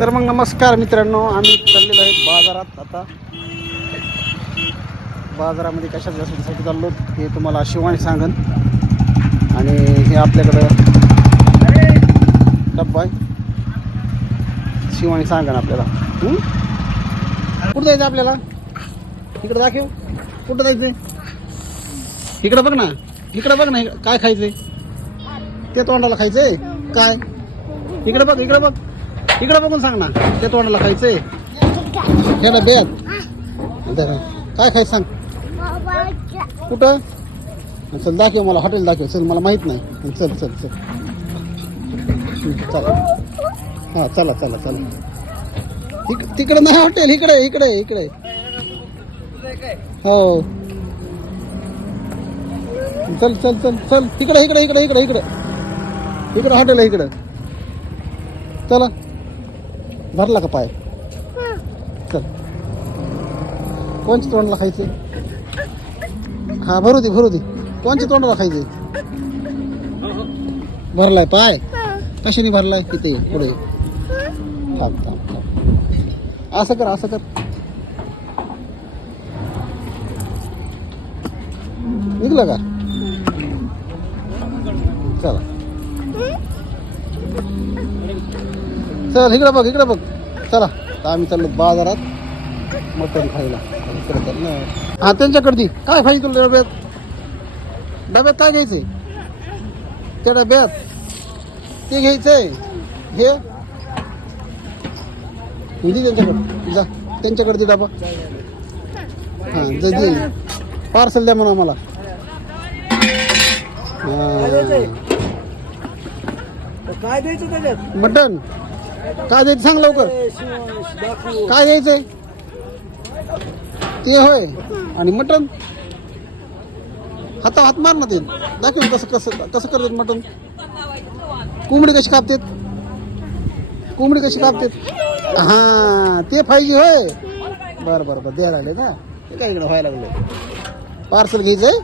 तर मग नमस्कार मित्रांनो, आम्ही चाललेलो आहेत बाजारात. आता बाजारामध्ये कशा जास्तीसाठी चाललो हे तुम्हाला शिवानी सांगन. आणि हे आपल्याकडं डब्बा आहे, शिवानी सांगन आपल्याला. कुठं जायचं आपल्याला? इकडं दाखव, कुठं जायचंय? इकडं बघ ना, इकडं बघ ना, काय खायचंय ते तोंडाला खायचंय काय? इकडे बघ, इकडे बघ, इकडे बघून सांग ना, ते तोंडाला खायचंय ह्या डब्यात. काय खायचं सांग, कुठं? चल दाखव मला, हॉटेल दाखव. चल, मला माहित नाही. चल चल चल चला. हां चला चला चला. तिकडे नाही हॉटेल, इकडे इकडे इकडे. हो चल चल चल चल, इकडे इकडे इकडे इकडे इकडे इकडे हॉटेल आहे इकडं. चला, भरला का पाय? चल, कोणच्या तोंडाला खायचे? हा भरू दे भरू दे. कोणच्या तोंडाला खायचे? भरलाय पाय? कशाने भरलाय? किती पुढे? थांब थांब थांब, असं कर असं कर. निघलं का? चला चल, इकडे बघ इकडे बघ. चला, आम्ही चाललो बाजारात मटण खायला. हा त्यांच्याकडे दे. काय खायचं तुला डब्यात? डब्यात काय घ्यायचंय? त्या डब्यात ते घ्यायचंय. घे त्यांच्याकडे जा, त्यांच्याकडे दे डबा. हां दे, पार्सल द्या म्हणा मला. काय द्यायचं त्याच्यात? मटण काय द्यायचं सांग लवकर. काय द्यायचंय ते? होय, आणि मटण हाता हात मार ना. ते दाखव कसं कसं कसं करतात मटण. कोंबडी कशी कापतात? कोंबडी कशी कापतात? हां ते पाहिजे होय. बरं बरं बरं, द्यायला लागले ना. ते काय इकडं व्हायला लागलं. पार्सल घ्यायचंय.